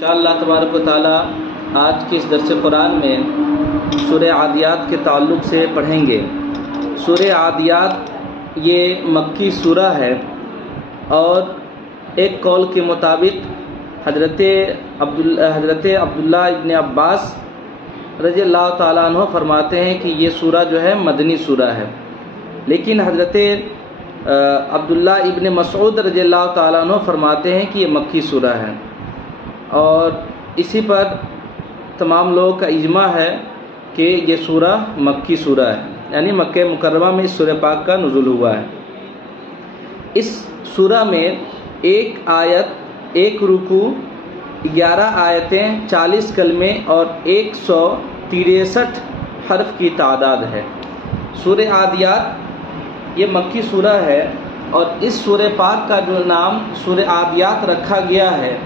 انشاءاللہ تبارک و تعالیٰ آج کے اس درس قرآن میں سورہ عادیات کے تعلق سے پڑھیں گے۔ سورہ عادیات یہ مکی سورہ ہے اور ایک قول کے مطابق حضرت عبداللہ ابن عباس رضی اللہ تعالیٰ عنہ فرماتے ہیں کہ یہ سورہ جو ہے مدنی سورہ ہے، لیکن حضرت عبداللہ ابن مسعود رضی اللہ تعالیٰ عنہ فرماتے ہیں کہ یہ مکی سورہ ہے، اور اسی پر تمام لوگوں کا اجماع ہے کہ یہ سورہ مکی سورہ ہے، یعنی مکہ مکرمہ میں اس سورہ پاک کا نزول ہوا ہے۔ اس سورہ میں ایک آیت، ایک رکوع، 11 آیتیں، 40 کلمے اور 163 حرف کی تعداد ہے۔ سورہ عادیات یہ مکی سورہ ہے، اور اس سورہ پاک کا جو نام سورہ عادیات رکھا گیا ہے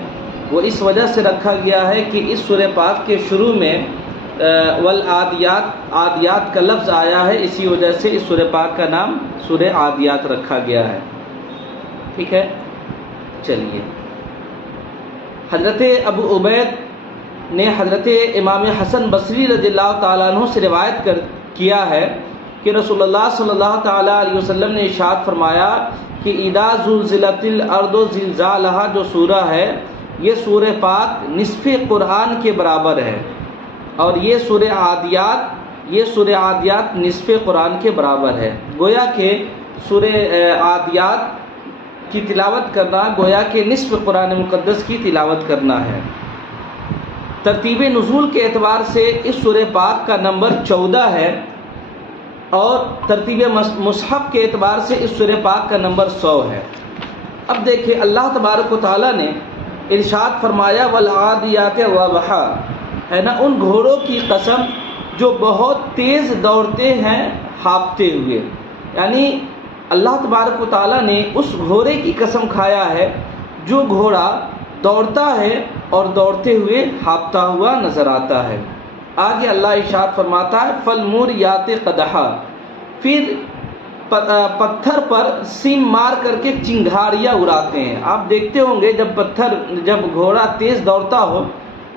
وہ اس وجہ سے رکھا گیا ہے کہ اس سورہ پاک کے شروع میں والعادیات، عادیات کا لفظ آیا ہے، اسی وجہ سے اس سورہ پاک کا نام سورہ عادیات رکھا گیا ہے۔ ٹھیک ہے، چلیے۔ حضرت ابو عبید نے حضرت امام حسن بصری رضی اللہ تعالیٰ عنہ سے روایت کیا ہے کہ رسول اللہ صلی اللہ تعالیٰ علیہ وسلم نے ارشاد فرمایا کہ اذا زلزلت الارض زلزالہا جو سورہ ہے یہ سورہ پاک نصف قرآن کے برابر ہے، اور یہ سورہ عادیات نصف قرآن کے برابر ہے۔ گویا کہ سورہ عادیات کی تلاوت کرنا گویا کہ نصف قرآن مقدس کی تلاوت کرنا ہے۔ ترتیب نزول کے اعتبار سے اس سورہ پاک کا نمبر 14 ہے، اور ترتیب مصحف کے اعتبار سے اس سورہ پاک کا نمبر 100 ہے۔ اب دیکھیں، اللہ تبارک و تعالیٰ نے ارشاد فرمایا والعادیات ضبحا، ہے نا، ان گھوڑوں کی قسم جو بہت تیز دوڑتے ہیں ہانپتے ہوئے، یعنی اللہ تبارک و تعالیٰ نے اس گھوڑے کی قسم کھایا ہے جو گھوڑا دوڑتا ہے اور دوڑتے ہوئے ہانپتا ہوا نظر آتا ہے۔ آگے اللہ ارشاد فرماتا ہے فالموریات قدحا، پھر پتھر پر سیم مار کر کے چنگھاڑیاں اڑاتے ہیں۔ آپ دیکھتے ہوں گے جب گھوڑا تیز دوڑتا ہو،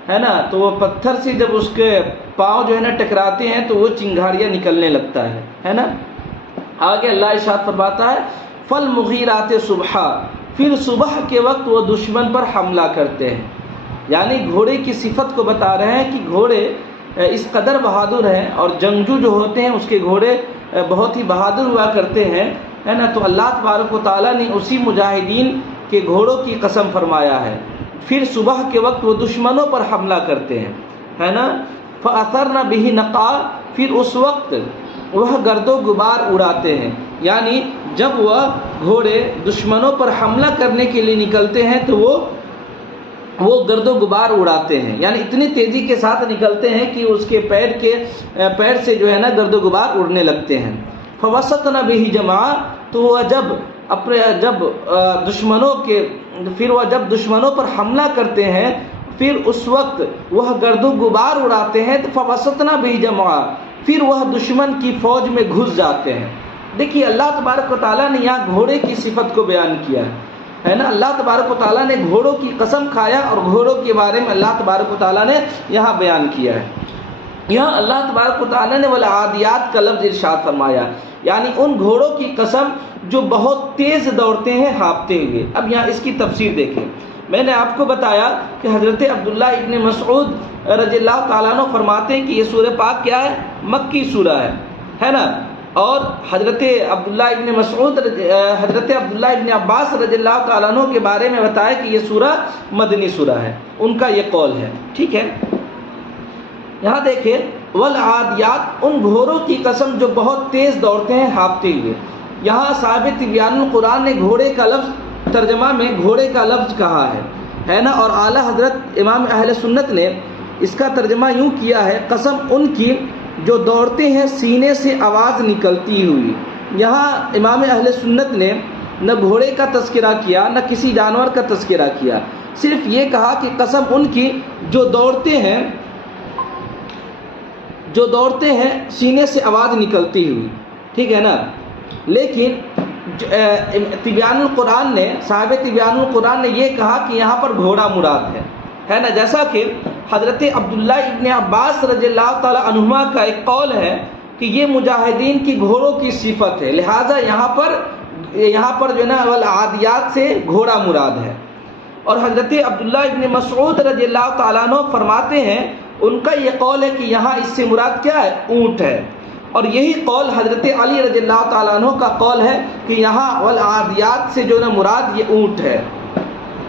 ہے نا، تو وہ پتھر سے جب اس کے پاؤں جو ہے نا ٹکراتے ہیں تو وہ چنگھاڑیاں نکلنے لگتا ہے نا۔ آگے اللہ ارشاد فرماتا ہے فالمغیرات صبحا، پھر صبح کے وقت وہ دشمن پر حملہ کرتے ہیں، یعنی گھوڑے کی صفت کو بتا رہے ہیں کہ گھوڑے اس قدر بہادر ہیں، اور جنگجو جو ہوتے ہیں اس کے گھوڑے بہت ہی بہادر ہوا کرتے ہیں، ہے نا۔ تو اللہ تبارک و تعالیٰ نے اسی مجاہدین کے گھوڑوں کی قسم فرمایا ہے۔ پھر صبح کے وقت وہ دشمنوں پر حملہ کرتے ہیں، ہے نا۔ فَأَثَرْنَ بِهِ نَقْعًا، پھر اس وقت وہ گرد و غبار اڑاتے ہیں، یعنی جب وہ گھوڑے دشمنوں پر حملہ کرنے کے لیے نکلتے ہیں تو وہ گرد و غبار اڑاتے ہیں، یعنی اتنی تیزی کے ساتھ نکلتے ہیں کہ اس کے پیر سے جو ہے نا گرد و غبار اڑنے لگتے ہیں۔ فَوَسَطْنَ بِهِ جَمْعًا، تو وہ جب دشمنوں پر حملہ کرتے ہیں پھر اس وقت وہ گرد و غبار اڑاتے ہیں، تو فَوَسَطْنَ بِهِ جَمْعًا، پھر وہ دشمن کی فوج میں گھس جاتے ہیں۔ دیکھیے، اللہ تبارک و تعالیٰ نے یہاں گھوڑے کی صفت کو بیان کیا ہے نا۔ اللہ تبارک و تعالیٰ نے گھوڑوں کی قسم کھایا، اور گھوڑوں کے بارے میں اللہ تبارک و تعالیٰ نے یہاں بیان کیا ہے۔ یہاں اللہ تبارک و تعالیٰ نے والعادیات کا لفظ ارشاد فرمایا، یعنی ان گھوڑوں کی قسم جو بہت تیز دوڑتے ہیں ہانپتے ہوئے۔ اب یہاں اس کی تفسیر دیکھیں۔ میں نے آپ کو بتایا کہ حضرت عبداللہ ابن مسعود رضی اللہ تعالیٰ عنہ فرماتے ہیں کہ یہ سورہ پاک کیا ہے؟ مکی سورہ ہے نا۔ اور حضرت عبداللہ ابن عباس رضی اللہ تعالیٰ عنہ کے بارے میں بتایا کہ یہ سورہ مدنی سورہ ہے، ان کا یہ قول ہے۔ ٹھیک ہے، یہاں دیکھیں والعادیات، ان گھوڑوں کی قسم جو بہت تیز دوڑتے ہیں ہانپتے ہوئے۔ یہاں صاحب طبیان القرآن نے گھوڑے کا لفظ ترجمہ میں گھوڑے کا لفظ کہا ہے نا، اور اعلیٰ حضرت امام اہل سنت نے اس کا ترجمہ یوں کیا ہے قسم ان کی جو دوڑتے ہیں سینے سے آواز نکلتی ہوئی۔ یہاں امام اہل سنت نے نہ گھوڑے کا تذکرہ کیا نہ کسی جانور کا تذکرہ کیا، صرف یہ کہا کہ قسم ان کی جو دوڑتے ہیں سینے سے آواز نکلتی ہوئی، ٹھیک ہے نا۔ لیکن طبیان القرآن نے، صاحب طبیان القرآن نے یہ کہا کہ یہاں پر گھوڑا مراد ہے، ہے نا، جیسا کہ حضرت عبداللہ ابن عباس رضی اللہ تعالی عنہما کا ایک قول ہے کہ یہ مجاہدین کی گھوڑوں کی صفت ہے، لہٰذا یہاں پر جو ہے نا والعادیات سے گھوڑا مراد ہے۔ اور حضرت عبداللہ ابن مسعود رضی اللہ تعالیٰ عنہ فرماتے ہیں، ان کا یہ قول ہے کہ یہاں اس سے مراد کیا ہے؟ اونٹ ہے۔ اور یہی قول حضرت علی رضی اللہ تعالیٰ عنہ کا قول ہے کہ یہاں والعادیات سے جو ہے نا مراد یہ اونٹ ہے،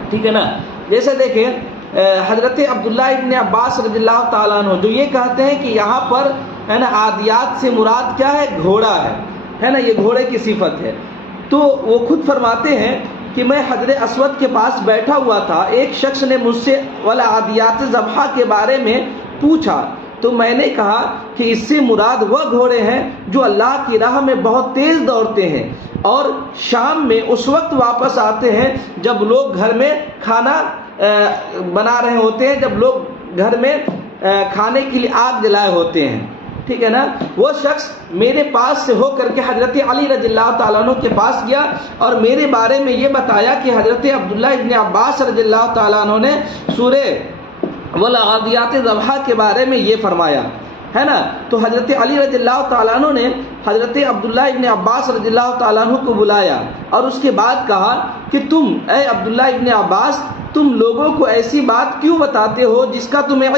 ٹھیک ہے نا۔ جیسے دیکھیں حضرت عبداللہ ابن عباس رضی اللہ تعالیٰ عنہ جو یہ کہتے ہیں کہ یہاں پر ہے نا عادیات سے مراد کیا ہے؟ گھوڑا ہے نا، یہ گھوڑے کی صفت ہے۔ تو وہ خود فرماتے ہیں کہ میں حجر اسود کے پاس بیٹھا ہوا تھا، ایک شخص نے مجھ سے والعادیات ضبحہ کے بارے میں پوچھا، تو میں نے کہا کہ اس سے مراد وہ گھوڑے ہیں جو اللہ کی راہ میں بہت تیز دوڑتے ہیں اور شام میں اس وقت واپس آتے ہیں جب لوگ گھر میں کھانا بنا رہے ہوتے ہیں، جب لوگ گھر میں کھانے کے لیے آگ جلائے ہوتے ہیں، ٹھیک ہے نا۔ وہ شخص میرے پاس سے ہو کر کے حضرت علی رضی اللہ تعالیٰ عنہ کے پاس گیا اور میرے بارے میں یہ بتایا کہ حضرت عبداللہ ابن عباس رضی اللہ تعالیٰ عنہ نے سورہ والعادیات ضبحہ کے بارے میں یہ فرمایا، ہے نا۔ تو حضرت علی رضی اللہ تعالیٰ عنہ نے حضرت عبداللہ ابن عباس رضی اللہ تعالیٰ عنہ کو بلایا اور اس کے بعد کہا کہ تم اے عبداللہ ابن عباس، تم لوگوں کو ایسی بات کیوں بتاتے ہو جس کا تمہیں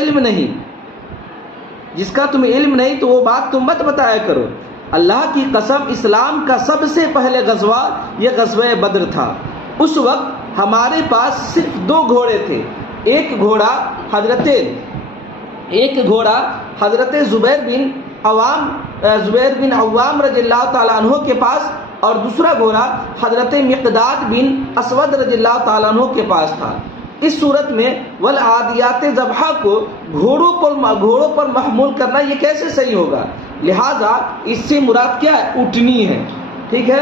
علم نہیں، تو وہ بات تم مت بتایا کرو۔ اللہ کی قسم، اسلام کا سب سے پہلے غزوہ یہ غزوہ بدر تھا۔ اس وقت ہمارے پاس صرف 2 گھوڑے تھے، ایک گھوڑا حضرت زبیر بن عوام رضی اللہ تعالیٰ عنہ کے پاس اور دوسرا گھوڑا حضرت مقداد بن اسود رضی اللہ تعالیٰ عنہ کے پاس تھا۔ اس صورت میں والعادیات ضبحہ کو گھوڑوں پر محمول کرنا یہ کیسے صحیح ہوگا؟ لہٰذا اس سے مراد کیا ہے؟ اونٹنی ہے، ٹھیک ہے،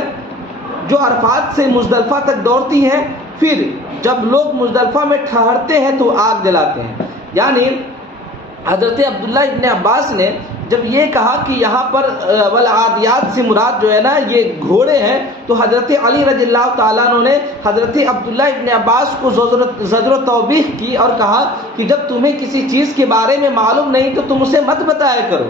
جو عرفات سے مزدلفہ تک دوڑتی ہیں، پھر جب لوگ مزدلفہ میں ٹھہرتے ہیں تو آگ جلاتے ہیں۔ یعنی حضرت عبداللہ ابن عباس نے جب یہ کہا کہ یہاں پر والعادیات سے مراد جو ہے نا یہ گھوڑے ہیں، تو حضرت علی رضی اللہ تعالیٰ عنہ نے حضرت عبداللہ ابن عباس کو زجر و توبیخ کی اور کہا کہ جب تمہیں کسی چیز کے بارے میں معلوم نہیں تو تم اسے مت بتایا کرو،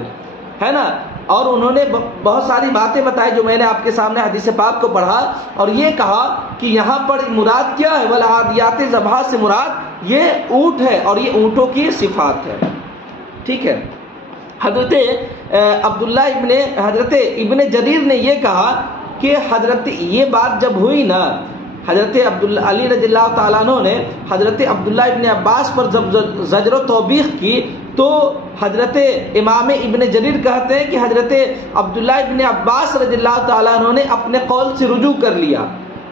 ہے نا۔ اور انہوں نے بہت ساری باتیں بتائی جو میں نے آپ کے سامنے حدیث پاک کو پڑھا، اور یہ کہا کہ یہاں پر مراد کیا ہے؟ والعادیات ضبحہ سے مراد یہ اونٹ ہے اور یہ اونٹوں کی صفات ہے، ٹھیک ہے۔ حضرت ابن جریر نے یہ کہا کہ یہ بات جب ہوئی نا، حضرت علی رضی اللہ تعالیٰ عنہ نے حضرت عبداللہ ابن عباس پر جب زجر و توبیخ کی تو حضرت امام ابن جریر کہتے ہیں کہ حضرت عبداللہ ابن عباس رضی اللہ تعالیٰ عنہ نے اپنے قول سے رجوع کر لیا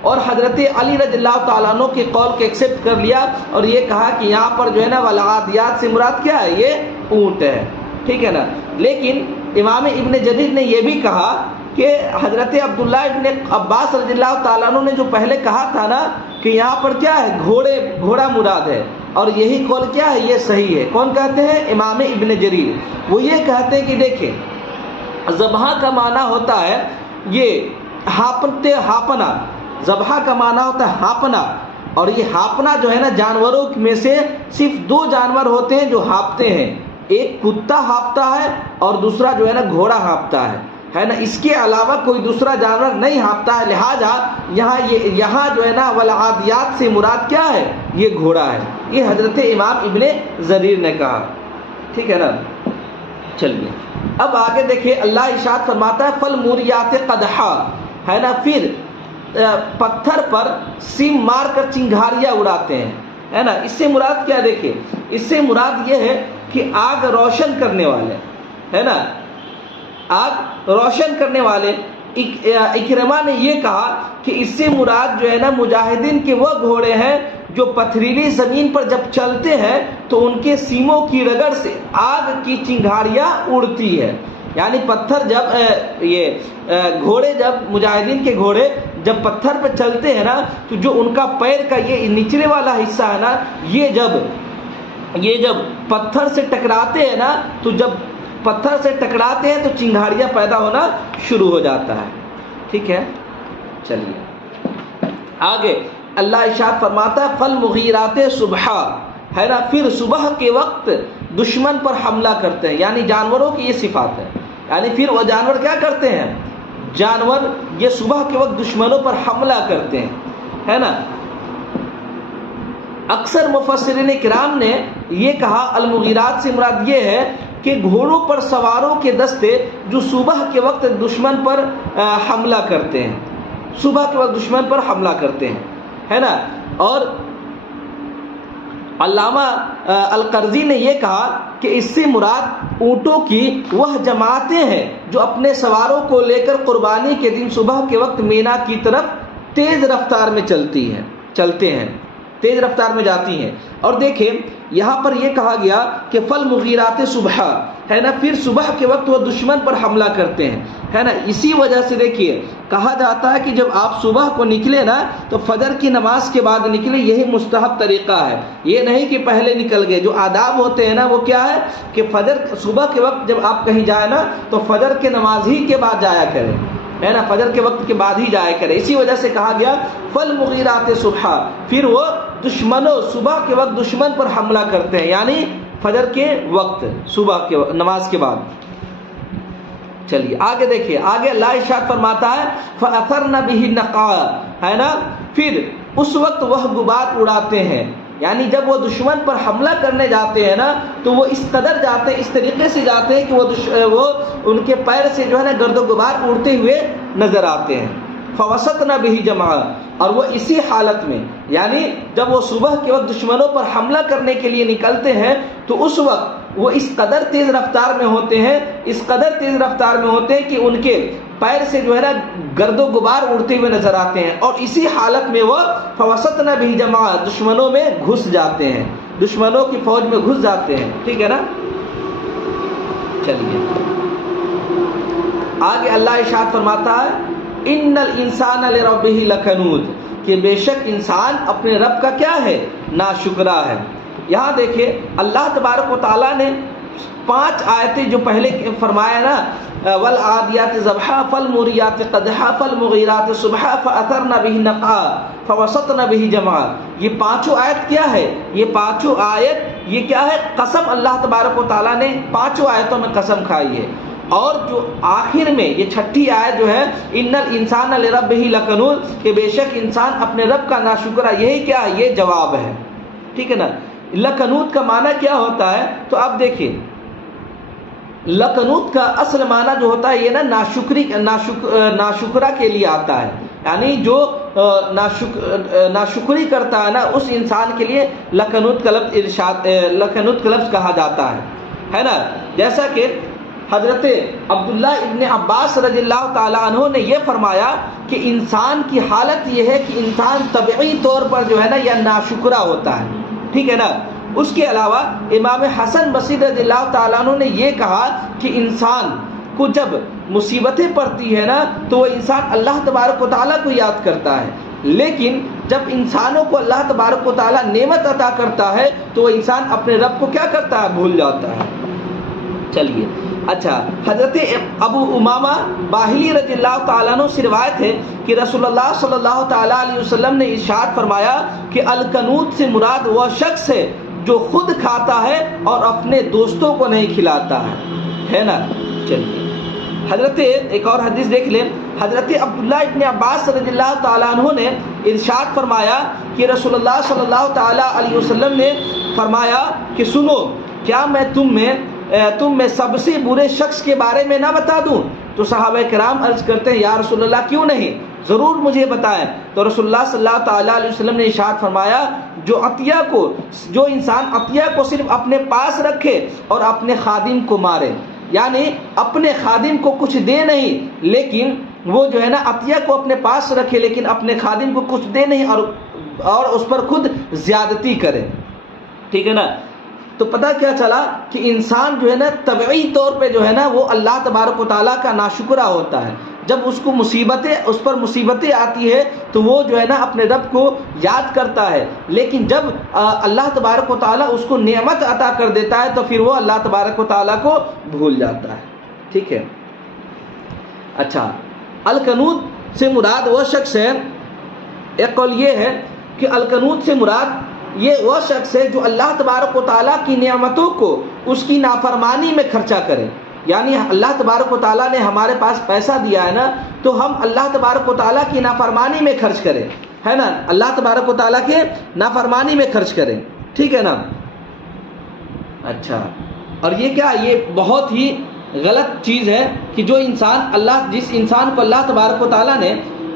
اور حضرت علی رضی اللہ تعالیٰ عنہ کے قول کو ایکسیپٹ کر لیا اور یہ کہا کہ یہاں پر جو ہے نا والعادیات سے مراد کیا ہے؟ یہ اونٹ ہے، ٹھیک ہے نا۔ لیکن امام ابن جریر نے یہ بھی کہا کہ حضرت عبداللہ ابن عباس رضی اللہ تعالیٰ عنہ نے جو پہلے کہا تھا نا کہ یہاں پر کیا ہے؟ گھوڑا مراد ہے، اور یہی قول کیا ہے؟ یہ صحیح ہے۔ کون کہتے ہیں؟ امام ابن جریر۔ وہ یہ کہتے ہیں کہ دیکھیں ذبح کا معنی ہوتا ہے یہ ہاپنا، ذبح کا معنی ہوتا ہے ہاپنا، اور یہ ہاپنا جو ہے نا جانوروں میں سے صرف 2 جانور ہوتے ہیں جو ہاپتے ہیں، ایک کتا ہاپتا ہے اور دوسرا جو ہے نا گھوڑا ہاپتا ہے نا، اس کے علاوہ کوئی دوسرا جانور نہیں ہاپتا ہے۔ لہٰذا یہاں جو ہے نا والعادیات سے مراد کیا ہے؟ یہ گھوڑا ہے، یہ حضرت امام ابن جریر نے کہا، ٹھیک ہے نا۔ چلیے اب آگے دیکھیں، اللہ ارشاد فرماتا ہے فالموریات قدحا، ہے نا، پھر پتھر پر سیم مار کر چنگھاریاں اڑاتے ہیں، ہے نا۔ اس سے مراد کیا؟ دیکھیں اس سے مراد یہ ہے کہ آگ روشن کرنے والے، ہے نا، آگ روشن کرنے والے۔ اکرمہ نے یہ کہا کہ اس سے مراد جو ہے نا مجاہدین کے وہ گھوڑے ہیں جو پتھریلی زمین پر جب چلتے ہیں تو ان کے سیموں کی رگڑ سے آگ کی چنگھاریاں اڑتی ہے۔ یعنی پتھر جب گھوڑے جب مجاہدین کے گھوڑے جب پتھر پہ چلتے ہیں نا تو جو ان کا پیر کا یہ نچلے والا حصہ ہے نا، یہ جب پتھر سے ٹکراتے ہیں نا، تو جب پتھر سے ٹکراتے ہیں تو چنگھاریاں پیدا ہونا شروع ہو جاتا ہے، ٹھیک ہے۔ چلیے آگے اللہ ارشاد فرماتا ہے فالمغیرات صبحا، ہے نا. پھر صبح کے وقت دشمن پر حملہ کرتے ہیں، یعنی جانوروں کی یہ صفات ہے. یعنی پھر وہ جانور کیا کرتے ہیں، جانور یہ صبح کے وقت دشمنوں پر حملہ کرتے ہیں، ہے نا. اکثر مفسرین کرام نے یہ کہا المغیرات سے مراد یہ ہے کہ گھوڑوں پر سواروں کے دستے جو صبح کے وقت دشمن پر حملہ کرتے ہیں، صبح کے وقت دشمن پر حملہ کرتے ہیں، ہے نا. اور علامہ القرضی نے یہ کہا کہ اس سے مراد اونٹوں کی وہ جماعتیں ہیں جو اپنے سواروں کو لے کر قربانی کے دن صبح کے وقت مینا کی طرف تیز رفتار میں چلتے ہیں، تیز رفتار میں جاتی ہیں. اور دیکھیں یہاں پر یہ کہا گیا کہ فالمغیرات صبح، ہے نا. پھر صبح کے وقت وہ دشمن پر حملہ کرتے ہیں، ہے نا. اسی وجہ سے دیکھیے کہا جاتا ہے کہ جب آپ صبح کو نکلے نا تو فجر کی نماز کے بعد نکلے، یہی مستحب طریقہ ہے. یہ نہیں کہ پہلے نکل گئے. جو آداب ہوتے ہیں نا وہ کیا ہے کہ صبح کے وقت جب آپ کہیں جائیں نا تو فجر کے نماز ہی کے بعد جایا کریں، ہے نا. فجر کے وقت کے بعد ہی جایا کرے. اسی وجہ سے کہا گیا فالمغیرات صبح. پھر وہ دشمنوں صبح کے وقت دشمن پر حملہ کرتے ہیں، یعنی فجر کے وقت، صبح کے نماز کے بعد. چلیے آگے دیکھیے، آگے اللہ ارشاد فرماتا ہے فَأَثَرْنَ بِهِ نَقْعًا، ہے نا. پھر اس وقت وہ غبار اڑاتے ہیں، یعنی جب وہ دشمن پر حملہ کرنے جاتے ہیں نا تو وہ اس قدر جاتے ہیں، اس طریقے سے جاتے ہیں کہ وہ ان کے پیر سے جو ہے نا گرد و غبار اڑتے ہوئے نظر آتے ہیں. فَوَسَطْنَ بِهِ جَمْعًا، اور وہ اسی حالت میں، یعنی جب وہ صبح کے وقت دشمنوں پر حملہ کرنے کے لیے نکلتے ہیں تو اس وقت وہ اس قدر تیز رفتار میں ہوتے ہیں، اس قدر تیز رفتار میں ہوتے ہیں کہ ان کے پیر سے جو ہے نا گرد و غبار اڑتے ہوئے نظر آتے ہیں. اور اسی حالت میں وہ فوسطنا بھی جماع دشمنوں میں گھس جاتے ہیں، دشمنوں کی فوج میں گھس جاتے ہیں. ٹھیک ہے نا. چلیے آگے اللہ ارشاد فرماتا ہے ان الانسان لربہ لکنود، کہ بے شک انسان اپنے رب کا کیا ہے، ناشکرا ہے. یہاں دیکھیں اللہ تبارک و تعالیٰ نے 5 آیتیں جو پہلے فرمایا نا والعادیات ضبحا فالموریات قدحا فالمغیرات صبحا فاثرن به نقعا فوسطن به جمعا، یہ 5 آیت کیا ہے، یہ 5 آیت یہ کیا ہے، قسم اللہ تبارک و تعالیٰ نے 5 آیتوں میں قسم کھائی ہے. اور جو آخر میں یہ 6ٹھی آیت جو ہے ان الانسان لربہ لکنود، کہ بے شک انسان اپنے رب کا ناشکرا، یہی کیا ہے، یہ جواب ہے. ٹھیک ہے نا. لکنود کا معنی کیا ہوتا ہے، تو آپ دیکھیں لکنود کا اصل معنی جو ہوتا ہے یہ نا ناشکرا کے لیے آتا ہے، یعنی جو ناشکری کرتا ہے نا اس انسان کے لیے لکنود کا لفظ کہا جاتا ہے نا. جیسا کہ حضرت عبداللہ ابن عباس رضی اللہ تعالیٰ عنہ نے یہ فرمایا کہ انسان کی حالت یہ ہے کہ انسان طبعی طور پر جو ہے نا یہ ناشکرا ہوتا ہے. ٹھیک ہے نا. اس کے علاوہ امام حسن بصری رضی اللہ تعالیٰ عنہ نے یہ کہا کہ انسان کو جب مصیبتیں پڑتی ہے نا تو وہ انسان اللہ تبارک و تعالیٰ کو یاد کرتا ہے، لیکن جب انسانوں کو اللہ تبارک و تعالیٰ نعمت عطا کرتا ہے تو وہ انسان اپنے رب کو کیا کرتا ہے، بھول جاتا ہے. چلیے اچھا، حضرت ابو امامہ باہلی رضی اللہ تعالیٰ عنہ سے روایت ہے کہ رسول اللہ صلی اللہ تعالیٰ علیہ وسلم نے ارشاد فرمایا کہ القنوت سے مراد وہ شخص ہے جو خود کھاتا ہے اور اپنے دوستوں کو نہیں کھلاتا ہے نا. چلیے حضرت ایک اور حدیث دیکھ لیں. حضرت عبداللہ ابن عباس رضی اللہ تعالیٰ عنہ نے ارشاد فرمایا کہ رسول اللہ صلی اللہ تعالیٰ علیہ وسلم نے فرمایا کہ سنو، کیا میں تم میں سب سے برے شخص کے بارے میں نہ بتا دوں؟ تو صحابہ کرام عرض کرتے ہیں یا رسول اللہ کیوں نہیں، ضرور مجھے بتائیں. تو رسول اللہ صلی اللہ تعالیٰ علیہ وسلم نے ارشاد فرمایا جو انسان عطیہ کو صرف اپنے پاس رکھے اور اپنے خادم کو مارے، یعنی اپنے خادم کو کچھ دے نہیں لیکن وہ جو ہے نا عطیہ کو اپنے پاس رکھے لیکن اپنے خادم کو کچھ دے نہیں اور اس پر خود زیادتی کرے. ٹھیک ہے نا. تو پتہ کیا چلا کہ انسان جو ہے نا طبعی طور پہ جو ہے نا وہ اللہ تبارک و تعالیٰ کا ناشکرا ہوتا ہے. جب اس پر مصیبتیں آتی ہے تو وہ جو ہے نا اپنے رب کو یاد کرتا ہے، لیکن جب اللہ تبارک و تعالیٰ اس کو نعمت عطا کر دیتا ہے تو پھر وہ اللہ تبارک و تعالیٰ کو بھول جاتا ہے. ٹھیک ہے. اچھا، القنوت سے مراد وہ شخص ہے، ایک قول یہ ہے کہ القنوت سے مراد یہ وہ شخص ہے جو اللہ تبارک و تعالیٰ کی نعمتوں کو اس کی نافرمانی میں خرچہ کرے. یعنی اللہ تبارک و تعالیٰ نے ہمارے پاس پیسہ دیا ہے نا، تو ہم اللہ تبارک و تعالیٰ کی نافرمانی میں خرچ کریں، ہے نا، اللہ تبارک و تعالیٰ کے نافرمانی میں خرچ کریں. ٹھیک ہے نا. اچھا، اور یہ کیا، یہ بہت ہی غلط چیز ہے کہ جو انسان جس انسان کو اللہ تبارک و تعالیٰ نے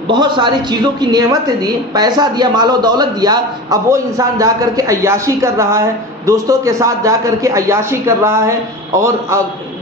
بہت ساری چیزوں کی نعمتیں دی، پیسہ دیا، مال و دولت دیا، اب وہ انسان جا کر کے عیاشی کر رہا ہے، دوستوں کے ساتھ جا کر کے عیاشی کر رہا ہے، اور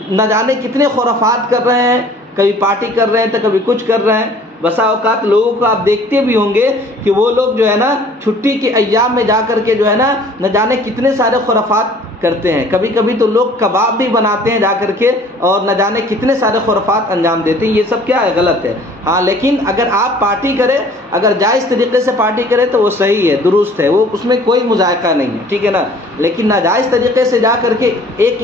نہ جانے کتنے خرافات کر رہے ہیں، کبھی پارٹی کر رہے ہیں تو کبھی کچھ کر رہے ہیں. بسا اوقات لوگوں کو آپ دیکھتے بھی ہوں گے کہ وہ لوگ جو ہے نا چھٹی کے ایام میں جا کر کے جو ہے نا نہ جانے کتنے سارے خرافات کرتے ہیں. کبھی کبھی تو لوگ کباب بھی بناتے ہیں جا کر کے، اور نہ جانے کتنے سارے خرافات انجام دیتے ہیں. یہ سب کیا ہے، غلط ہے. ہاں، لیکن اگر آپ پارٹی کریں، اگر جائز طریقے سے پارٹی کریں تو وہ صحیح ہے، درست ہے، وہ اس میں کوئی مذائقہ نہیں ہے. ٹھیک ہے نا. لیکن ناجائز طریقے سے جا کر کے ایک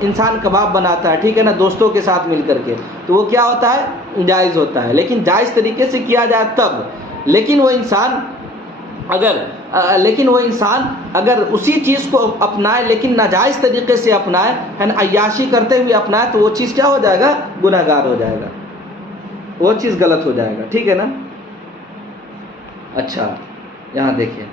انسان کباب بناتا ہے، ٹھیک ہے نا، دوستوں کے ساتھ مل کر کے، تو وہ کیا ہوتا ہے، جائز ہوتا ہے. لیکن جائز طریقے سے کیا جائے تب. لیکن وہ انسان اگر اسی چیز کو اپنائے لیکن ناجائز طریقے سے اپنائے، ہے نا، عیاشی کرتے ہوئے اپنائے، تو وہ چیز کیا ہو جائے گا، گناہ گار ہو جائے گا، وہ چیز غلط ہو جائے گا. ٹھیک ہے نا. اچھا، یہاں دیکھیں،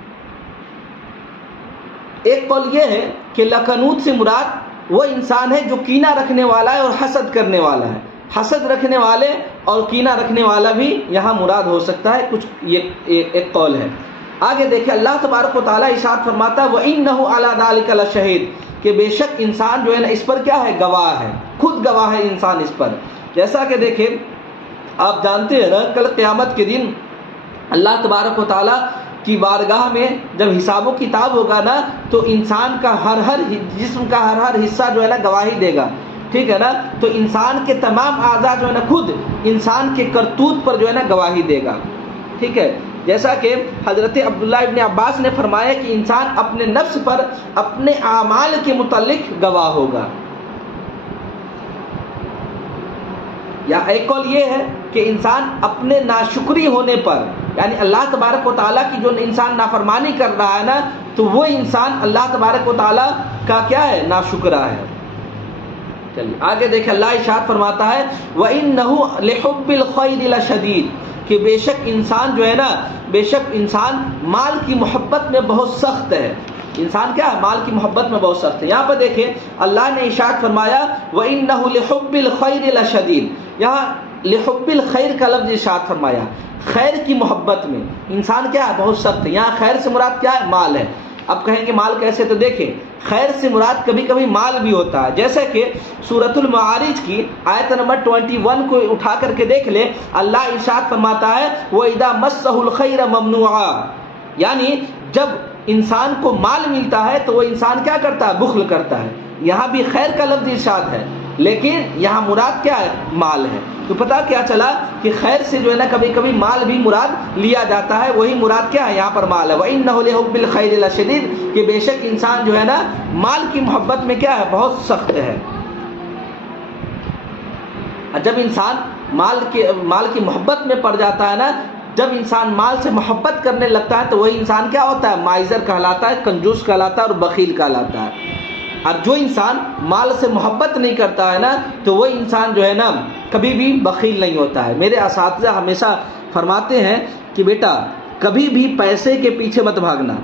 ایک قول یہ ہے کہ لکنود سے مراد وہ انسان ہے جو کینہ رکھنے والا ہے اور حسد کرنے والا ہے. حسد رکھنے والے اور کینہ رکھنے والا بھی یہاں مراد ہو سکتا ہے. کچھ یہ ایک قول ہے. آگے دیکھیں، اللہ تبارک و تعالیٰ ارشاد فرماتا ہے وَإِنَّهُ عَلَى ذَلِكَ لَشَهِيدٌ، کہ بے شک انسان جو ہے نا اس پر کیا ہے، گواہ ہے، خود گواہ ہے انسان اس پر. جیسا کہ دیکھیں، آپ جانتے ہیں نا کل قیامت کے دن اللہ تبارک و تعالیٰ کی بارگاہ میں جب حساب و کتاب ہوگا نا، تو انسان کا ہر جسم کا ہر حصہ جو ہے نا گواہی دے گا. ٹھیک ہے نا. تو انسان کے تمام اعضاء جو ہے نا خود انسان کے کرتوت پر جو ہے نا گواہی دے گا. ٹھیک ہے. جیسا کہ حضرت عبداللہ ابن عباس نے فرمایا کہ انسان اپنے نفس پر اپنے اعمال کے متعلق گواہ ہوگا. یا ایک قول یہ ہے کہ انسان اپنے ناشکری ہونے پر، یعنی اللہ تبارک و تعالیٰ کی جو انسان نافرمانی کر رہا ہے نا، تو وہ انسان اللہ تبارک و تعالیٰ کا کیا ہے، ناشکرا ہے. چلیے آگے دیکھیں، اللہ ارشاد فرماتا ہے وَإِنَّهُ لِحُبِّ الْخَيْرِ لَشَدِيدٌ، کہ بے شک انسان جو ہے نا، بے شک انسان مال کی محبت میں بہت سخت ہے. انسان کیا ہے، مال کی محبت میں بہت سخت ہے. یہاں پر دیکھیں اللہ نے ارشاد فرمایا وَإِنَّهُ لِحُبِّ الْخَيْرِ لَشَدِيدٌ، یہاں لِحُبِّ الْخَيْرِ کا لفظ ارشاد فرمایا، خیر کی محبت میں انسان کیا ہے، بہت سخت ہے. یہاں خیر سے مراد کیا ہے، مال ہے. اب کہیں کہ مال کیسے، تو دیکھیں خیر سے مراد کبھی کبھی مال بھی ہوتا ہے. جیسے کہ سورۃ المعارج کی آیت نمبر 21 کو اٹھا کر کے دیکھ لیں، اللہ ارشاد فرماتا ہے وَإِذَا مَسَّهُ الْخَيْرَ مَمْنُوعًا، یعنی جب انسان کو مال ملتا ہے تو وہ انسان کیا کرتا ہے، بخل کرتا ہے. یہاں بھی خیر کا لفظ ارشاد ہے، لیکن یہاں مراد کیا ہے، مال ہے. تو پتہ کیا چلا کہ خیر سے جو ہے نا کبھی کبھی مال بھی مراد لیا جاتا ہے. وہی مراد کیا ہے، یہاں پر مال ہے. وَإِنَّهُ لِحُبِّ الْخَيْرِ لَشَدِيدٌ، کہ بے شک انسان جو ہے نا مال کی محبت میں کیا ہے، بہت سخت ہے. جب انسان مال کی محبت میں پڑ جاتا ہے نا، جب انسان مال سے محبت کرنے لگتا ہے تو وہی انسان کیا ہوتا ہے، مائزر کہلاتا ہے، کنجوس کہلاتا ہے اور بخیل کہلاتا ہے. اور جو انسان مال سے محبت نہیں کرتا ہے نا، تو وہ انسان جو ہے نا کبھی بھی بخیل نہیں ہوتا ہے. میرے اساتذہ ہمیشہ فرماتے ہیں کہ بیٹا کبھی بھی پیسے کے پیچھے مت بھاگنا،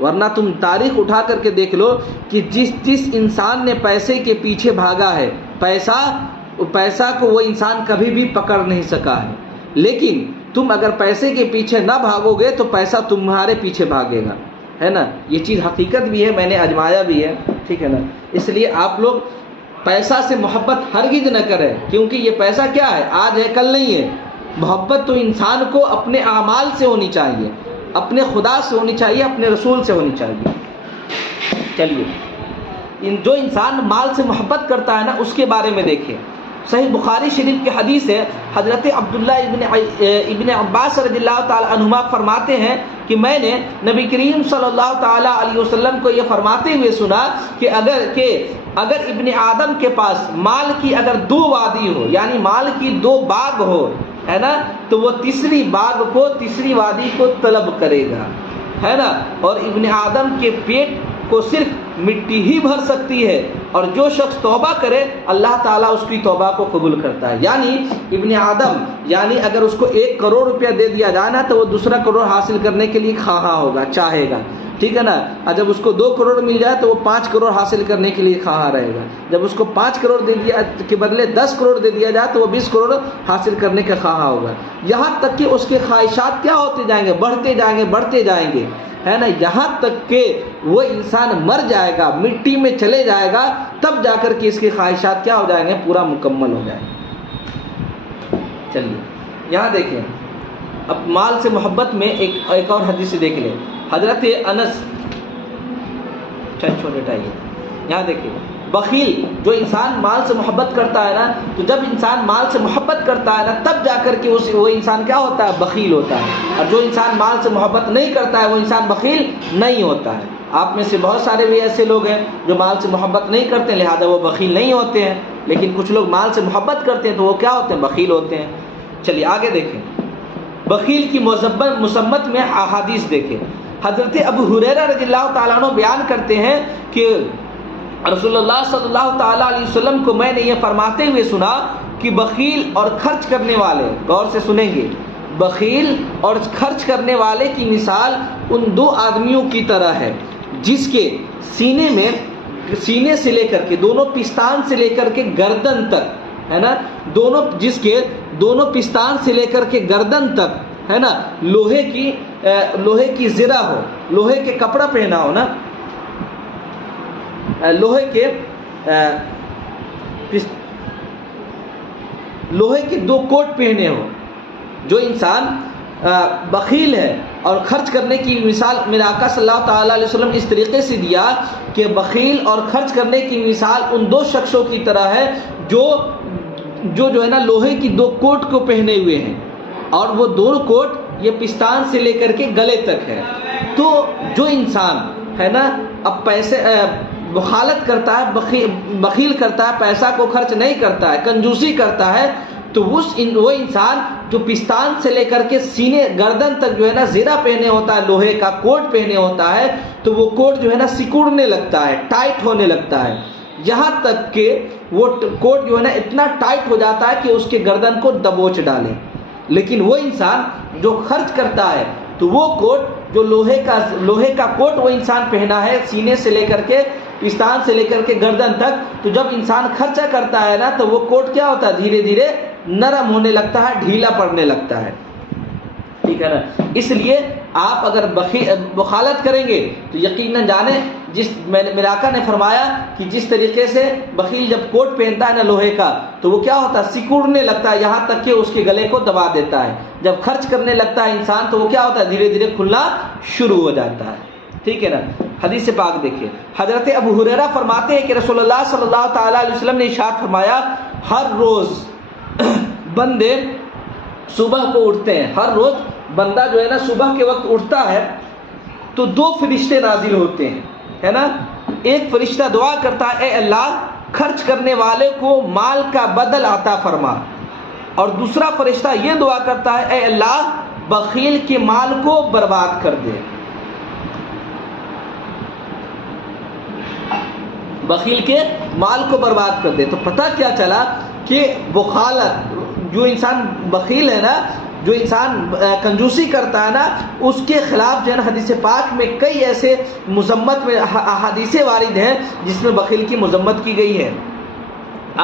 ورنہ تم تاریخ اٹھا کر کے دیکھ لو کہ جس انسان نے پیسے کے پیچھے بھاگا ہے، پیسہ کو وہ انسان کبھی بھی پکڑ نہیں سکا ہے. لیکن تم اگر پیسے کے پیچھے نہ بھاگو گے تو پیسہ تمہارے پیچھے بھاگے گا، ہے نا. یہ چیز حقیقت بھی ہے، میں نے آزمایا بھی ہے. ٹھیک ہے نا. اس لیے آپ لوگ پیسہ سے محبت ہرگز نہ کریں، کیونکہ یہ پیسہ کیا ہے، آج ہے کل نہیں ہے. محبت تو انسان کو اپنے اعمال سے ہونی چاہیے، اپنے خدا سے ہونی چاہیے، اپنے رسول سے ہونی چاہیے. چلیے جو انسان مال سے محبت کرتا ہے نا اس کے بارے میں دیکھیں. صحیح بخاری شریف کی حدیث ہے، حضرت عبداللہ ابن عباس رضی اللہ تعالی عنہما فرماتے ہیں کہ میں نے نبی کریم صلی اللہ تعالی علیہ وسلم کو یہ فرماتے ہوئے سنا کہ اگر ابن آدم کے پاس مال کی اگر 2 وادی ہو، یعنی مال کی 2 باغ ہو، ہے نا، تو وہ تیسری وادی کو طلب کرے گا. ہے نا، اور ابن آدم کے پیٹ کو صرف مٹی ہی بھر سکتی ہے، اور جو شخص توبہ کرے اللہ تعالیٰ اس کی توبہ کو قبول کرتا ہے۔ یعنی ابن آدم، یعنی اگر اس کو 1 کروڑ روپیہ دے دیا جائے نا تو وہ دوسرا کروڑ حاصل کرنے کے لیے خواہاں ہوگا، چاہے گا، ٹھیک ہے نا۔ اور جب اس کو 2 کروڑ مل جائے تو وہ 5 کروڑ حاصل کرنے کے لیے خواہاں رہے گا۔ جب اس کو 5 کروڑ دے دیا کے بدلے 10 کروڑ دے دیا جائے تو وہ 20 کروڑ حاصل کرنے کا خواہاں ہوگا، یہاں تک کہ اس کے خواہشات کیا ہوتے جائیں گے، بڑھتے جائیں گے، بڑھتے جائیں گے، ہے نا، یہاں تک کہ وہ انسان مر جائے گا، مٹی میں چلے جائے گا، تب جا کر کے اس کی خواہشات کیا ہو جائیں گے، پورا مکمل ہو جائیں گے۔ چلیے یہاں دیکھیں، اب مال سے محبت میں ایک اور حدیث دیکھ لیں۔ حضرت انس، یہاں دیکھیں، بخیل، جو انسان مال سے محبت کرتا ہے نا، تو جب انسان مال سے محبت کرتا ہے نا تب جا کر کے وہ انسان کیا ہوتا ہے، بخیل ہوتا ہے، اور جو انسان مال سے محبت نہیں کرتا ہے وہ انسان بخیل نہیں ہوتا ہے۔ آپ میں سے بہت سارے بھی ایسے لوگ ہیں جو مال سے محبت نہیں کرتے لہذا وہ بخیل نہیں ہوتے ہیں، لیکن کچھ لوگ مال سے محبت کرتے ہیں تو وہ کیا ہوتے ہیں، بخیل ہوتے ہیں۔ چلیے آگے دیکھیں، بخیل کی مذمت میں احادیث دیکھیں۔ حضرت ابو ہریرہ رضی اللہ تعالیٰ عنہ بیان کرتے ہیں کہ رسول اللہ صلی اللہ تعالیٰ علیہ وسلم کو میں نے یہ فرماتے ہوئے سنا کہ بخیل اور خرچ کرنے والے، غور سے سنیں گے، بخیل اور خرچ کرنے والے کی مثال ان 2 آدمیوں کی طرح ہے جس کے سینے سے لے کر کے، دونوں پستان سے لے کر کے گردن تک، ہے نا، جس کے دونوں پستان سے لے کر کے گردن تک، ہے نا، لوہے کی زرہ ہو، لوہے کے کپڑا پہنا ہو نا، لوہے کے 2 کوٹ پہنے ہو۔ جو انسان بخیل ہے اور خرچ کرنے کی مثال میرے آقا صلی اللہ تعالیٰ علیہ وسلم اس طریقے سے دیا کہ بخیل اور خرچ کرنے کی مثال ان 2 شخصوں کی طرح ہے جو ہے نا لوہے کی 2 کوٹ کو پہنے ہوئے ہیں، اور وہ 2 کوٹ یہ پستان سے لے کر کے گلے تک ہے۔ تو جو انسان ہے نا اب بخالت کرتا ہے، بخیل کرتا ہے، پیسہ کو خرچ نہیں کرتا ہے، کنجوسی کرتا ہے، تو وہ انسان جو پستان سے لے کر کے سینے گردن تک جو ہے نا زرہ پہنے ہوتا ہے، لوہے کا کوٹ پہنے ہوتا ہے، تو وہ کوٹ جو ہے نا سکڑنے لگتا ہے، ٹائٹ ہونے لگتا ہے، یہاں تک کہ وہ کوٹ جو ہے نا اتنا ٹائٹ ہو جاتا ہے کہ اس کے گردن کو دبوچ ڈالے۔ لیکن وہ انسان جو خرچ کرتا ہے تو وہ کوٹ جو لوہے کا کوٹ وہ انسان پہنا ہے سینے سے لے کر کے پستان سے لے کر کے گردن تک، تو جب انسان خرچہ کرتا ہے نا تو وہ کوٹ کیا ہوتا ہے، دھیرے دھیرے نرم ہونے لگتا ہے، ڈھیلا پڑنے لگتا ہے، ٹھیک ہے نا۔ اس لیے آپ اگر بخالت کریں گے تو یقیناً جانیں، میرے آقا نے فرمایا کہ جس طریقے سے بخیل جب کوٹ پہنتا ہے نا لوہے کا تو وہ کیا ہوتا ہے، سکڑنے لگتا ہے، یہاں تک کہ اس کے گلے کو دبا دیتا ہے۔ جب خرچ کرنے لگتا ہے انسان تو وہ کیا ہوتا ہے، دھیرے دھیرے کھلنا شروع ہو جاتا ہے، ٹھیک ہے نا۔ حدیث پاک دیکھیے، حضرت ابو ہریرہ فرماتے ہیں کہ رسول اللہ صلی اللہ تعالیٰ علیہ وسلم نے ارشاد فرمایا، ہر روز بندے صبح کو اٹھتے ہیں، ہر روز بندہ جو ہے نا صبح کے وقت اٹھتا ہے تو 2 فرشتے نازل ہوتے ہیں، ہے نا۔ ایک فرشتہ دعا کرتا ہے، اے اللہ خرچ کرنے والے کو مال کا بدل عطا فرما، اور دوسرا فرشتہ یہ دعا کرتا ہے، اے اللہ بخیل کے مال کو برباد کر دے، بخیل کے مال کو برباد کر دے۔ تو پتہ کیا چلا کہ بخالت، جو انسان بخیل ہے نا، جو انسان کنجوسی کرتا ہے نا، اس کے خلاف جو ہے نا حدیث پاک میں کئی ایسے مذمت میں احادیث وارد ہیں جس میں بخیل کی مذمت کی گئی ہے۔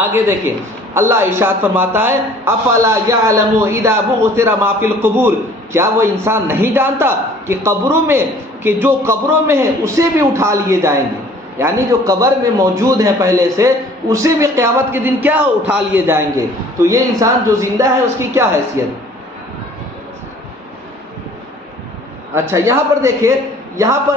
آگے دیکھیں، اللہ ارشاد فرماتا ہے، افلا یعلم اذا بعثر ما فی القبور، کیا وہ انسان نہیں جانتا کہ قبروں میں، کہ جو قبروں میں ہے اسے بھی اٹھا لیے جائیں گے، یعنی جو قبر میں موجود ہے پہلے سے اسے بھی قیامت کے دن کیا اٹھا لیے جائیں گے۔ تو یہ انسان جو زندہ ہے اس کی کیا حیثیت۔ اچھا یہاں پر دیکھیں، یہاں پر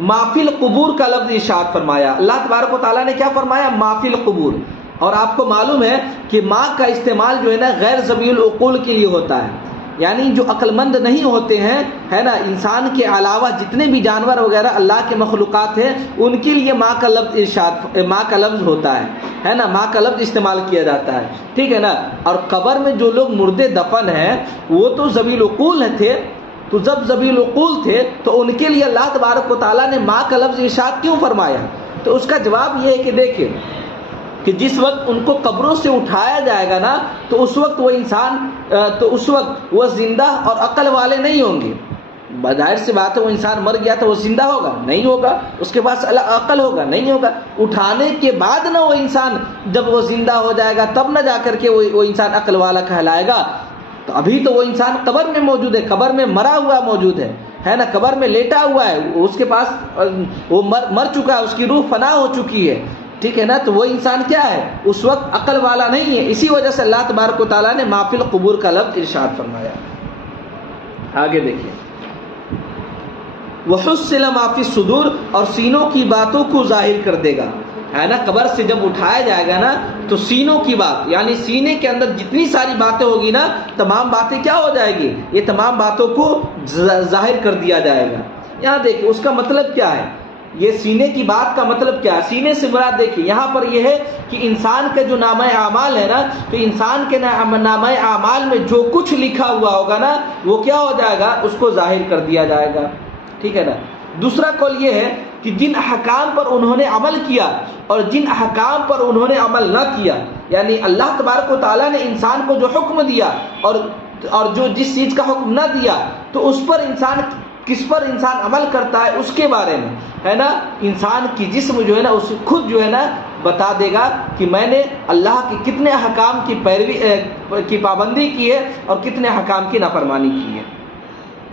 ما فی القبور کا لفظ ارشاد فرمایا، اللہ تبارک و تعالیٰ نے کیا فرمایا، ما فی القبور۔ اور آپ کو معلوم ہے کہ ماں کا استعمال جو ہے نا غیر ذوی العقول کے لیے ہوتا ہے، یعنی جو عقل مند نہیں ہوتے ہیں، ہے نا، انسان کے علاوہ جتنے بھی جانور وغیرہ اللہ کے مخلوقات ہیں ان کے لیے ماں کا لفظ ماں کا لفظ ہوتا ہے نا، ماں کا لفظ استعمال کیا جاتا ہے، ٹھیک ہے نا۔ اور قبر میں جو لوگ مردے دفن ہیں وہ تو ذوی العقول تھے، تو جب ذبیح العقول تھے تو ان کے لیے اللہ تبارک و تعالیٰ نے ماں کا لفظ ارشاد کیوں فرمایا؟ تو اس کا جواب یہ ہے کہ دیکھیں کہ جس وقت ان کو قبروں سے اٹھایا جائے گا نا تو اس وقت وہ انسان اس وقت وہ زندہ اور عقل والے نہیں ہوں گے. ظاہر سی بات ہے وہ انسان مر گیا تو وہ زندہ ہوگا نہیں ہوگا, اس کے پاس عقل ہوگا نہیں ہوگا. اٹھانے کے بعد نہ وہ انسان جب وہ زندہ ہو جائے گا تب نہ جا کر کے وہ انسان عقل والا کہلائے گا. تو ابھی تو وہ انسان قبر میں موجود ہے, قبر میں مرا ہوا موجود ہے نا, قبر میں لیٹا ہوا ہے, اس کے پاس وہ مر چکا ہے, اس کی روح فنا ہو چکی ہے, ٹھیک ہے نا. تو وہ انسان کیا ہے اس وقت عقل والا نہیں ہے. اسی وجہ سے اللہ تبارک و تعالیٰ نے ما فی القبور کا لفظ ارشاد فرمایا. آگے دیکھیں وَحُصِّلَ مَا فِي الصُّدُورِ, اور سینوں کی باتوں کو ظاہر کر دے گا, ہے نا. قبر سے جب اٹھایا جائے گا نا تو سینوں کی بات یعنی سینے کے اندر جتنی ساری باتیں ہوگی نا تمام باتیں کیا ہو جائے گی, یہ تمام باتوں کو ظاہر کر دیا جائے گا. یہاں دیکھیں اس کا مطلب کیا ہے, یہ سینے کی بات کا مطلب کیا ہے. سینے سے مراد دیکھیں یہاں پر یہ ہے کہ انسان کا جو نامہ اعمال ہے نا, تو انسان کے نامہ اعمال میں جو کچھ لکھا ہوا ہوگا نا وہ کیا ہو جائے گا, اس کو ظاہر کر دیا جائے گا, ٹھیک ہے نا. دوسرا قول یہ ہے کہ جن احکام پر انہوں نے عمل کیا اور جن احکام پر انہوں نے عمل نہ کیا, یعنی اللہ تبارک و تعالیٰ نے انسان کو جو حکم دیا اور جو جس چیز کا حکم نہ دیا تو اس پر انسان کس پر انسان عمل کرتا ہے اس کے بارے میں, ہے نا. انسان کی جسم جو ہے نا اس خود جو ہے نا بتا دے گا کہ میں نے اللہ کے کتنے احکام کی پیروی کی پابندی کی ہے اور کتنے احکام کی نافرمانی کی ہے.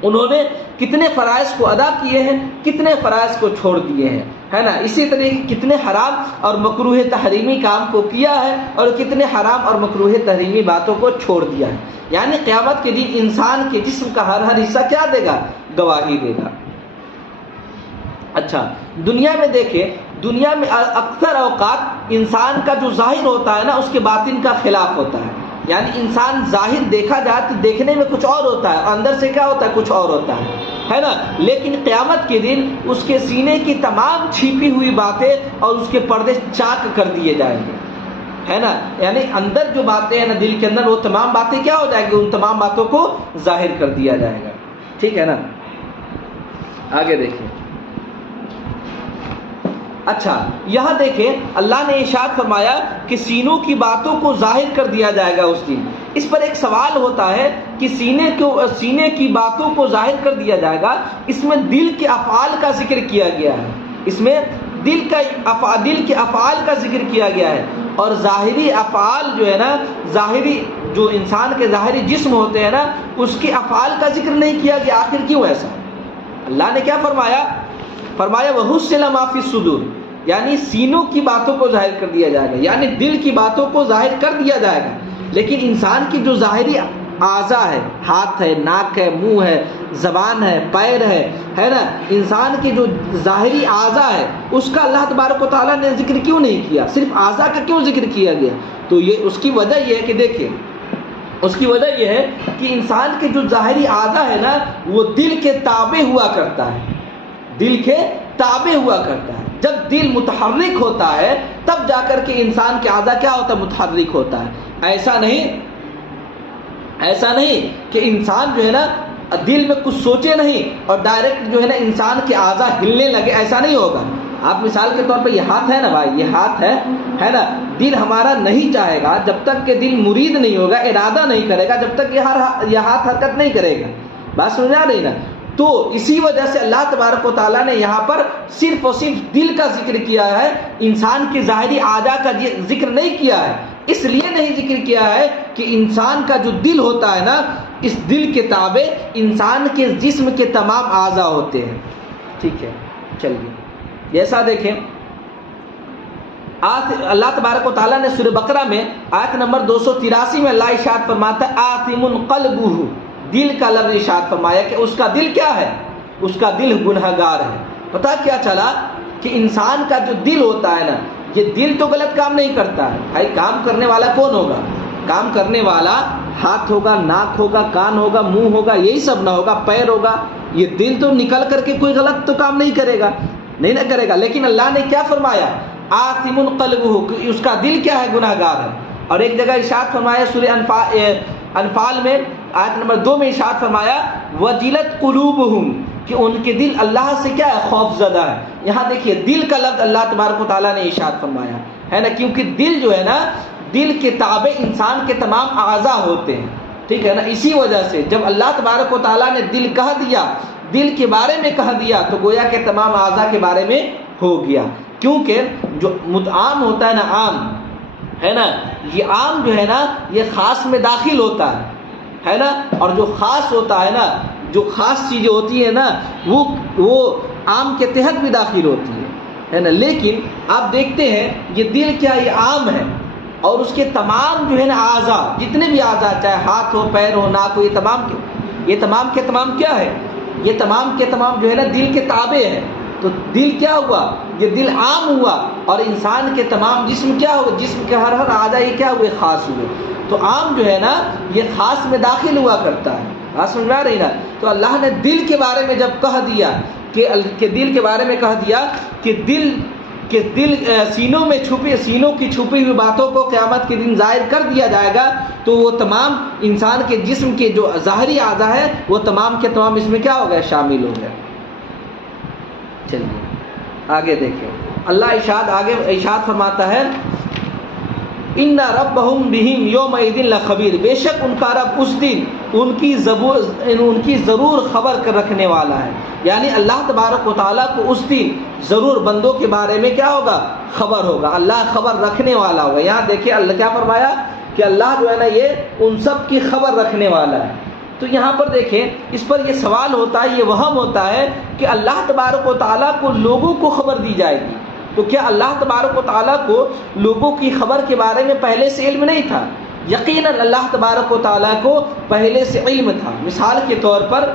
انہوں نے کتنے فرائض کو ادا کیے ہیں, کتنے فرائض کو چھوڑ دیے ہیں, ہے نا. اسی طرح کتنے حرام اور مکروہ تحریمی کام کو کیا ہے اور کتنے حرام اور مکروہ تحریمی باتوں کو چھوڑ دیا ہے. یعنی قیامت کے دن انسان کے جسم کا ہر حصہ کیا دے گا, گواہی دے گا. اچھا دنیا میں دیکھیں, دنیا میں اکثر اوقات انسان کا جو ظاہر ہوتا ہے نا اس کے باطن کا خلاف ہوتا ہے. یعنی انسان ظاہر دیکھا جائے تو دیکھنے میں کچھ اور ہوتا ہے, اندر سے کیا ہوتا ہے کچھ اور ہوتا ہے نا. لیکن قیامت کے دن اس کے سینے کی تمام چھپی ہوئی باتیں اور اس کے پردے چاک کر دیے جائیں گے, ہے نا. یعنی اندر جو باتیں ہیں نا دل کے اندر وہ تمام باتیں کیا ہو جائیں گی, ان تمام باتوں کو ظاہر کر دیا جائے گا, ٹھیک ہے نا. آگے دیکھیں. اچھا یہاں دیکھیں اللہ نے ارشاد فرمایا کہ سینوں کی باتوں کو ظاہر کر دیا جائے گا اس دن. اس پر ایک سوال ہوتا ہے کہ سینے کی باتوں کو ظاہر کر دیا جائے گا, اس میں دل کے افعال کا ذکر کیا گیا ہے, اس میں دل کے افعال کا ذکر کیا گیا ہے, اور ظاہری افعال جو ہے نا, ظاہری جو انسان کے ظاہری جسم ہوتے ہیں نا اس کے افعال کا ذکر نہیں کیا گیا. آخر کیوں ایسا؟ اللہ نے کیا فرمایا وَحُصِّلَ مَا فِي الصُّدُورِ, یعنی سینوں کی باتوں کو ظاہر کر دیا جائے گا, یعنی دل کی باتوں کو ظاہر کر دیا جائے گا. لیکن انسان کی جو ظاہری اعضاء ہے, ہاتھ ہے, ناک ہے, منہ ہے, زبان ہے, پیر ہے نا, انسان کی جو ظاہری اعضاء ہے اس کا اللہ تبارک و تعالیٰ نے ذکر کیوں نہیں کیا, صرف اعضاء کا کیوں ذکر کیا گیا؟ تو یہ اس کی وجہ یہ ہے کہ دیکھیں, اس کی وجہ یہ ہے کہ انسان کے جو ظاہری اعضاء ہے نا وہ دل کے تابع ہوا کرتا ہے, دل کے تابع ہوا کرتا ہے. جب دل متحرک ہوتا ہے تب جا کر کے انسان کے اعضاء کیا ہوتا ہے, متحرک ہوتا ہے. ایسا نہیں کہ انسان جو ہے نا دل میں کچھ سوچے نہیں اور ڈائریکٹ جو ہے نا انسان کے اعضاء ہلنے لگے, ایسا نہیں ہوگا. آپ مثال کے طور پہ یہ ہاتھ ہے نا بھائی, یہ ہاتھ ہے نا, دل ہمارا نہیں چاہے گا جب تک کہ دل مرید نہیں ہوگا, ارادہ نہیں کرے گا, جب تک یہ ہاتھ حرکت نہیں کرے گا. بات سمجھا رہی نا. تو اسی وجہ سے اللہ تبارک و تعالیٰ نے یہاں پر صرف اور صرف دل کا ذکر کیا ہے, انسان کی ظاہری اعضاء کا ذکر نہیں کیا ہے. اس لیے نہیں ذکر کیا ہے کہ انسان کا جو دل ہوتا ہے نا اس دل کے تابع انسان کے جسم کے تمام اعضاء ہوتے ہیں, ٹھیک ہے. چلیے جیسا دیکھیں اللہ تبارک و تعالیٰ نے سورہ بقرہ میں آیت نمبر 283 میں اللہ ارشاد فرماتا ہے آثم قلبہ, دل کا لفظ ارشاد فرمایا کہ اس کا دل کیا ہے, اس کا دل گنہگار ہے. پتہ کیا چلا کہ انسان کا جو دل ہوتا ہے نا, یہ دل تو غلط کام نہیں کرتا ہے بھائی. کام کرنے والا کون ہوگا؟ کام کرنے والا ہاتھ ہوگا, ناک ہوگا, کان ہوگا, منہ ہوگا, یہی سب نہ ہوگا, پیر ہوگا. یہ دل تو نکل کر کے کوئی غلط تو کام نہیں کرے گا, نہیں نہ کرے گا. لیکن اللہ نے کیا فرمایا, آثم قلبہ, اس کا دل کیا ہے, گنہگار ہے. اور ایک جگہ ارشاد فرمایا سورہ انفال میں آیت نمبر 2 میں ارشاد فرمایا وجلت قلوبہم، کہ ان کے دل اللہ سے کیا ہے؟ خوف زدہ ہے۔ یہاں دیکھیے دل کا لفظ اللہ تبارک و تعالیٰ نے ارشاد فرمایا ہے نا، کیونکہ دل جو ہے نا، دل کے تابع انسان کے تمام اعضاء ہوتے ہیں، ٹھیک ہے نا۔ اسی وجہ سے جب اللہ تبارک و تعالیٰ نے دل کہہ دیا، دل کے بارے میں کہہ دیا، تو گویا کہ تمام اعضاء کے بارے میں ہو گیا، کیونکہ جو عام ہوتا ہے نا، عام ہے نا، یہ عام جو ہے نا یہ خاص میں داخل ہوتا ہے نا، اور جو خاص ہوتا ہے نا، جو خاص چیزیں ہوتی ہیں نا، وہ عام کے تحت بھی داخل ہوتی ہے نا۔ لیکن آپ دیکھتے ہیں یہ دل کیا، یہ عام ہے، اور اس کے تمام جو ہے نا اعضاء، جتنے بھی اعضاء، چاہے ہاتھ ہو، پیر ہو، ناک ہو، یہ تمام کے تمام کیا ہے؟ یہ تمام کے تمام جو ہے نا دل کے تابع ہے۔ تو دل کیا ہوا؟ یہ دل عام ہوا، اور انسان کے تمام جسم کیا ہوا؟ جسم کے ہر اعضاء یہ کیا ہوئے؟ خاص ہوئے۔ تو عام جو ہے نا یہ خاص میں داخل ہوا کرتا ہے، بات سمجھ میں آ رہی نا؟ تو اللہ نے دل کے بارے میں جب کہہ دیا کہ دل کے بارے میں کہہ دیا کہ دل سینوں میں سینوں کی چھپی ہوئی باتوں کو قیامت کے دن ظاہر کر دیا جائے گا، تو وہ تمام انسان کے جسم کے جو ظاہری اعضاء ہیں وہ تمام کے تمام اس میں کیا ہو گئے؟ شامل ہو گئے۔ چلیے آگے دیکھیں، اللہ آگے ارشاد فرماتا ہے ان ربہم بہم یومئذ لخبیر، بے شک ان کا رب اس دن ان کی ضرور خبر رکھنے والا ہے، یعنی اللہ تبارک و تعالیٰ کو اس دن ضرور بندوں کے بارے میں کیا ہوگا؟ خبر ہوگا، اللہ خبر رکھنے والا ہوگا۔ یہاں دیکھیں اللہ کیا فرمایا کہ اللہ جو ہے نا یہ ان سب کی خبر رکھنے والا ہے۔ تو یہاں پر دیکھیں، اس پر یہ سوال ہوتا ہے، یہ وہم ہوتا ہے کہ اللہ تبارک و تعالیٰ کو لوگوں کو خبر دی جائے گی، تو کیا اللہ تبارک و تعالیٰ کو لوگوں کی خبر کے بارے میں پہلے سے علم نہیں تھا؟ یقیناً اللہ تبارک و تعالیٰ کو پہلے سے علم تھا۔ مثال کے طور پر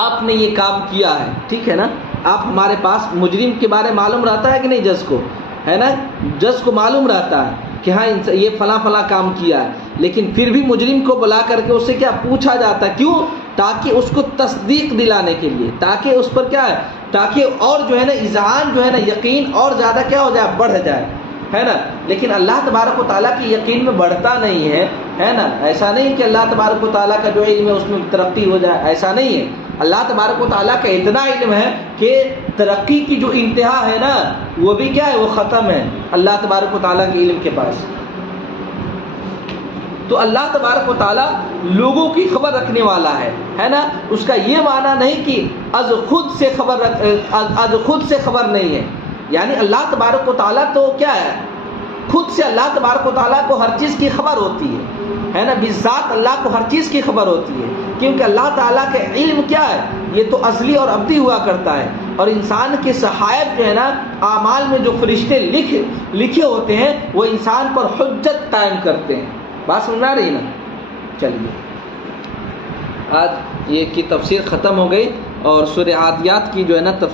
آپ نے یہ کام کیا ہے، ٹھیک ہے نا، آپ ہمارے پاس مجرم کے بارے معلوم رہتا ہے کہ نہیں؟ جج کو ہے نا، جج کو معلوم رہتا ہے کہ ہاں یہ فلاں کام کیا ہے، لیکن پھر بھی مجرم کو بلا کر کے اس سے کیا پوچھا جاتا ہے؟ کیوں؟ تاکہ اس کو تصدیق دلانے کے لیے، تاکہ اس پر کیا ہے، تاکہ اور جو ہے نا اذعان جو ہے نا یقین اور زیادہ کیا ہو جائے؟ بڑھ جائے، ہے نا۔ لیکن اللہ تبارک و تعالیٰ کی یقین میں بڑھتا نہیں ہے نا، ایسا نہیں کہ اللہ تبارک و تعالیٰ کا جو علم ہے اس میں ترقی ہو جائے، ایسا نہیں ہے۔ اللہ تبارک و تعالیٰ کا اتنا علم ہے کہ ترقی کی جو انتہا ہے نا وہ بھی کیا ہے؟ وہ ختم ہے اللہ تبارک و تعالیٰ کے علم کے پاس۔ تو اللہ تبارک و تعالیٰ لوگوں کی خبر رکھنے والا ہے نا۔ اس کا یہ معنی نہیں کہ از خود سے خبر نہیں ہے، یعنی اللہ تبارک و تعالیٰ تو کیا ہے؟ خود سے اللہ تبارک و تعالیٰ کو ہر چیز کی خبر ہوتی ہے نا، بذات اللہ کو ہر چیز کی خبر ہوتی ہے، کیونکہ اللہ تعالیٰ کا علم کیا ہے؟ یہ تو ازلی اور ابدی ہوا کرتا ہے، اور انسان کے صحائف جو ہے نا، اعمال میں جو فرشتے لکھے ہوتے ہیں وہ انسان پر حجت قائم کرتے ہیں۔ بات سمجھ میں آ رہی نا؟ چلیے آج یہ کی تفسیر ختم ہو گئی، اور سورہ عادیات کی جو ہے نا